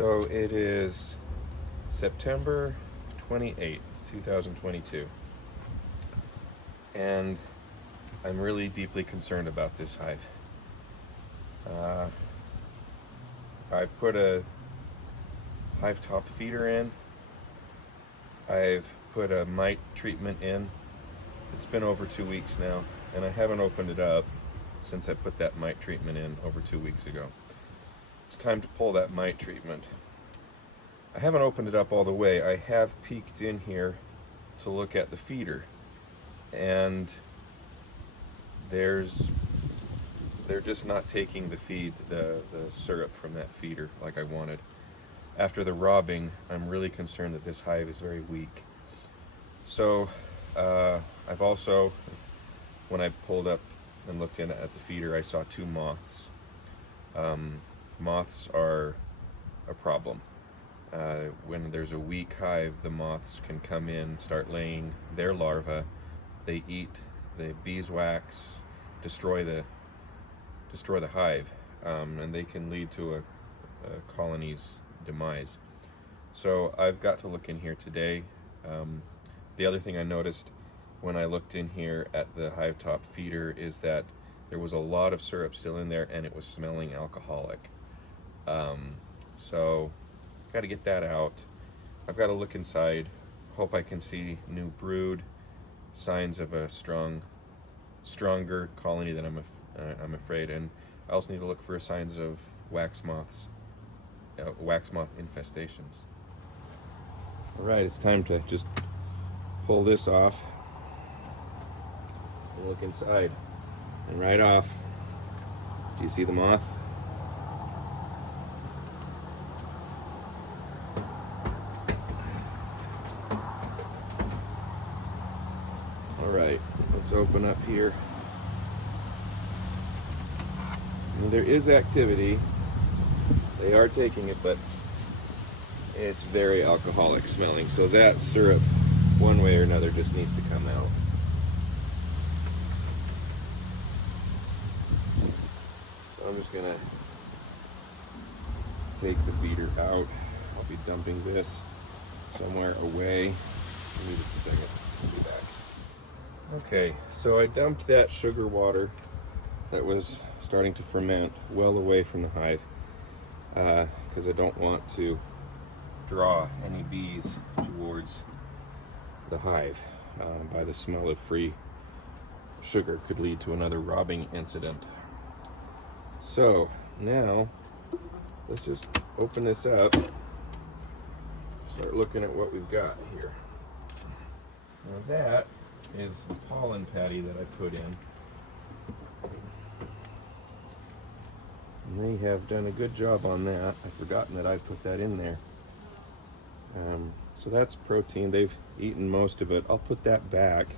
So it is September 28th, 2022, and I'm really deeply concerned about this hive. I put a hive top feeder in. I've put a mite treatment in. It's been over 2 weeks now, and I haven't opened it up since I put that mite treatment in over 2 weeks ago. It's time to pull that mite treatment. I haven't opened it up all the way. I have peeked in here to look at the feeder, and they're just not taking the feed, the syrup from that feeder like I wanted. After the robbing, I'm really concerned that this hive is very weak. So I've also, when I pulled up and looked in at the feeder, I saw 2 moths. Moths are a problem. When there's a weak hive, the moths can come in, start laying their larvae. They eat the beeswax, destroy the hive, and they can lead to a colony's demise. So I've got to look in here today. The other thing I noticed when I looked in here at the hive top feeder is that there was a lot of syrup still in there, and it was smelling alcoholic. So got to get that out. I've got to look inside. Hope I can see new brood, signs of a stronger colony than I'm afraid, and I also need to look for signs of wax moth infestations. All right, it's time to just pull this off and look inside. And right off, do you see the moth? All right, let's open up here. And there is activity. They are taking it, but it's very alcoholic smelling. So that syrup, one way or another, just needs to come out. So I'm just gonna take the feeder out. I'll be dumping this somewhere away. Give me just a second. I'll be back. Okay, so I dumped that sugar water that was starting to ferment well away from the hive, because I don't want to draw any bees towards the hive. By the smell of free sugar could lead to another robbing incident. So now let's just open this up, start looking at what we've got here. Now that is the pollen patty that I put in. And they have done a good job on that. I've forgotten that I put that in there. So that's protein. They've eaten most of it. I'll put that back.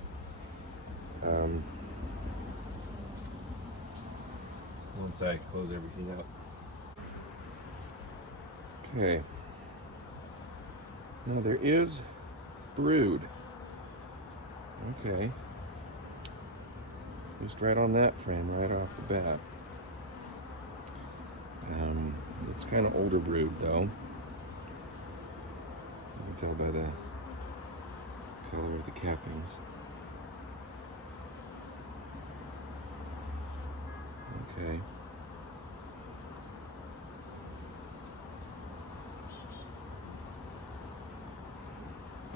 Once I close everything up. Okay. Now there is brood. Okay. Just right on that frame, right off the bat. It's kind of older brood though. You can tell by the color of the cappings. Okay.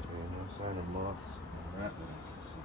No sign of moths on that I can see.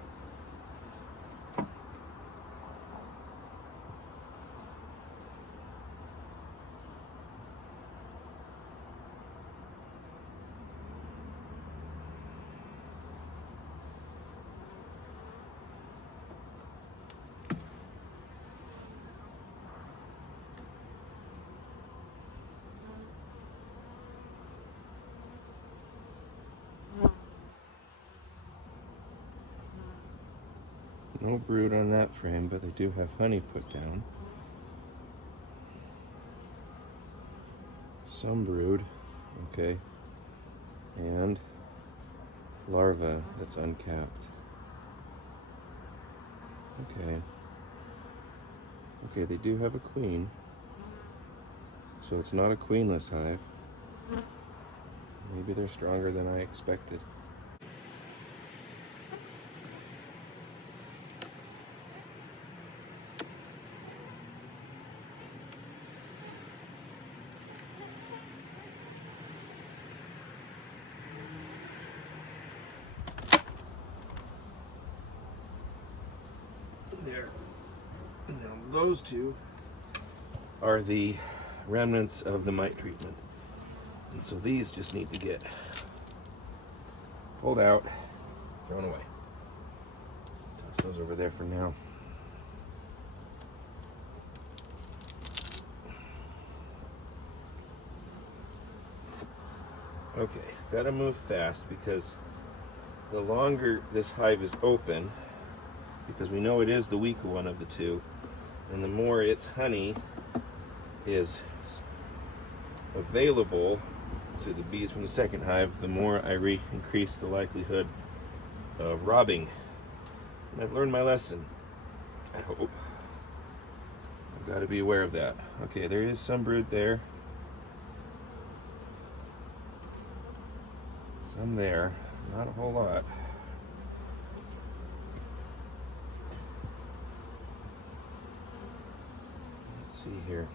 No brood on that frame, but they do have honey put down. Some brood, okay, and larva that's uncapped. Okay. Okay, they do have a queen, so it's not a queenless hive. Maybe they're stronger than I expected. There. Now those two are the remnants of the mite treatment. And so these just need to get pulled out, thrown away. Toss those over there for now. Okay, gotta move fast because the longer this hive is open, because we know it is the weaker one of the two, and the more its honey is available to the bees from the second hive, the more I increase the likelihood of robbing. And I've learned my lesson, I hope. I've got to be aware of that. Okay, there is some brood there. Some there, not a whole lot. Let's see here.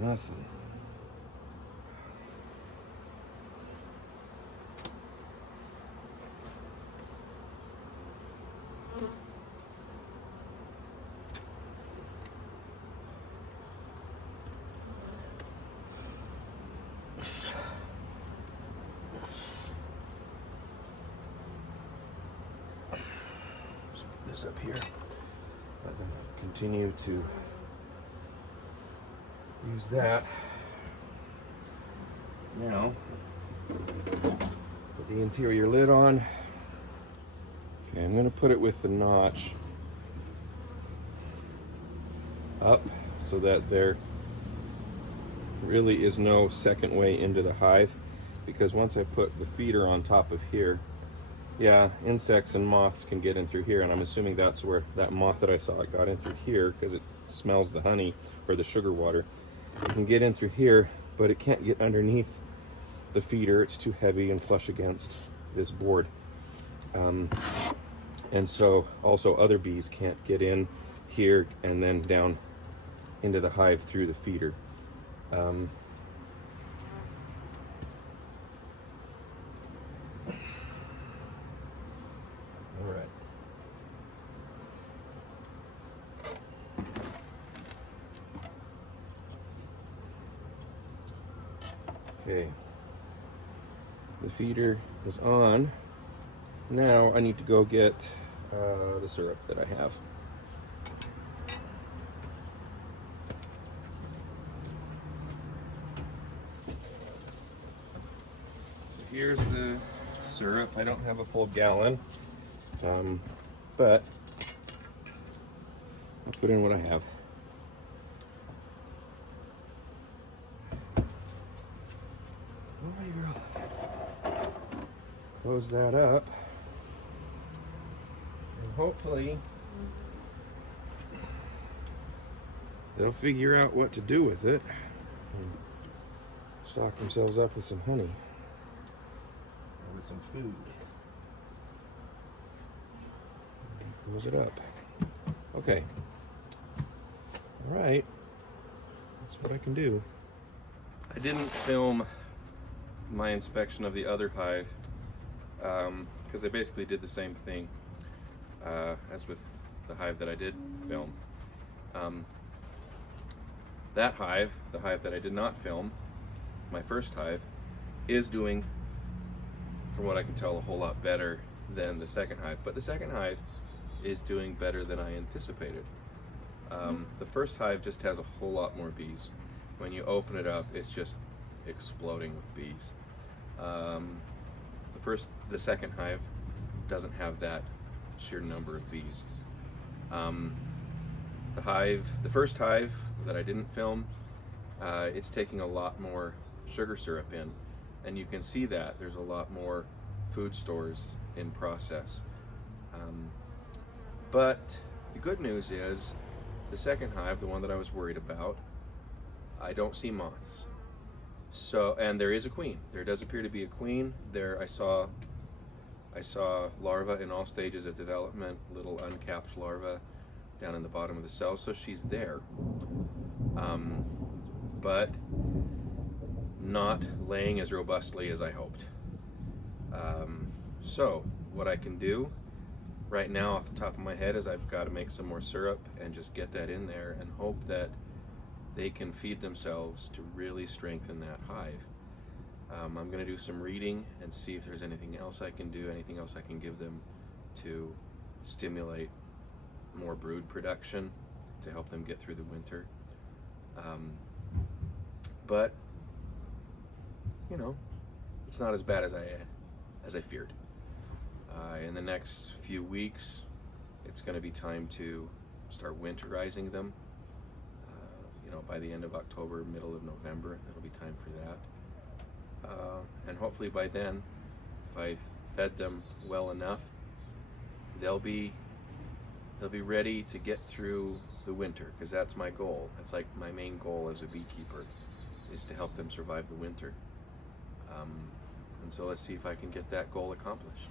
Nothing. Just put this up here. Let them continue to use that. Now, put the interior lid on. Okay, I'm going to put it with the notch up so that there really is no second way into the hive, because once I put the feeder on top of here, yeah, insects and moths can get in through here, and I'm assuming that's where that moth that I saw, it got in through here because it smells the honey or the sugar water. It can get in through here, but it can't get underneath the feeder. It's too heavy and flush against this board. And so also other bees can't get in here and then down into the hive through the feeder. All right. Okay, the feeder is on. Now I need to go get the syrup that I have. So here's the syrup. I don't have a full gallon, but I'll put in what I have. Close that up, and hopefully they'll figure out what to do with it and stock themselves up with some honey or with some food. Close it up. Okay. All right. That's what I can do. I didn't film my inspection of the other hive because I basically did the same thing as with the hive that I did film. That hive, the hive that I did not film, my first hive, is doing, from what I can tell, a whole lot better than the second hive. But the second hive is doing better than I anticipated. The first hive just has a whole lot more bees. When you open it up, it's just exploding with bees. The second hive doesn't have that sheer number of bees. The first hive that I didn't film, it's taking a lot more sugar syrup in, and you can see that there's a lot more food stores in process. But the good news is the second hive, the one that I was worried about, I don't see moths. So, and there is a queen. There does appear to be a queen. There I saw larvae in all stages of development, little uncapped larvae down in the bottom of the cell, so she's there. But not laying as robustly as I hoped. So what I can do right now off the top of my head is I've got to make some more syrup and just get that in there and hope that they can feed themselves to really strengthen that hive. I'm going to do some reading and see if there's anything else I can do, anything else I can give them to stimulate more brood production to help them get through the winter. But you know, it's not as bad as I feared. In the next few weeks, it's going to be time to start winterizing them. You know, by the end of October, middle of November, it'll be time for that. And hopefully by then, if I've fed them well enough, they'll be ready to get through the winter, because that's my goal. That's like my main goal as a beekeeper, is to help them survive the winter. And so let's see if I can get that goal accomplished.